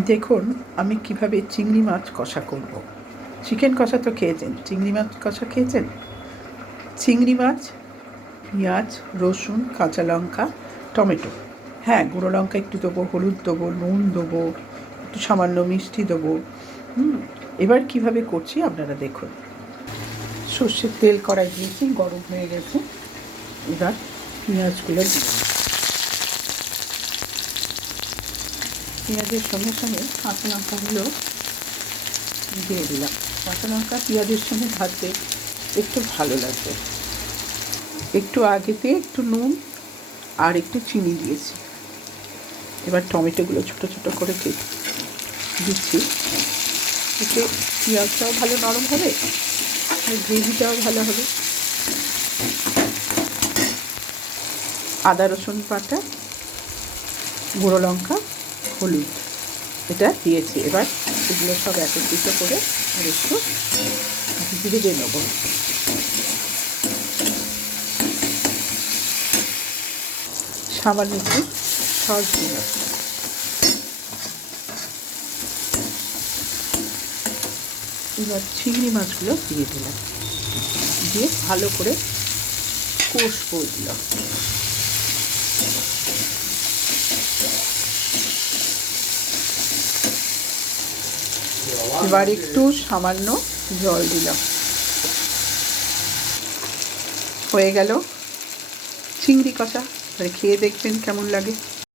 দেখুন আমি কিভাবে চিংড়ি মাছ কষা করব। চিকেন কষা তো খেয়েছেন, চিংড়ি মাছ কষা খেয়েছেন? চিংড়ি মাছ, পেঁয়াজ, রসুন, কাঁচা লঙ্কা, টমেটো, হ্যাঁ গুঁড়ো লঙ্কা একটু দেবো, হলুদ দেবো, নুন দেবো, একটু সামান্য মিষ্টি দেবো। এবার কিভাবে করছি আপনারা দেখুন। সর্ষের তেল কড়াই দিয়েছি, গরম হয়ে গেছে। এবার পেঁয়াজগুলো দিই। পেঁয়াজের সঙ্গে সঙ্গে কাঁচা লঙ্কাগুলো দিয়ে দিলাম। কাঁচা লঙ্কা পেঁয়াজের সঙ্গে ভাজতে একটু ভালো লাগবে। একটু আগেতে একটু নুন আর একটু চিনি দিয়েছি। এবার টমেটোগুলো ছোটো ছোটো করে কেটে দিচ্ছি। এতে পেঁয়াজটাও ভালো নরম হবে আর গ্রেভিটাও ভালো হবে। আদা রসুন বাটা, গুঁড়ো লঙ্কা, হলুদ এটা দিয়েছি। এবার এগুলো সব একত্রিত করে আর একটু ভেজে নেব। সামান্য একটু সস দিলাম। এবার চিংড়ি মাছগুলো দিয়ে দিলাম, দিয়ে ভালো করে কষবো দিলাম। এবার একটু সামান্য জল দিলাম। হয়ে গেল চিংড়ি কষা। এবারে খেয়ে দেখবেন কেমন লাগে।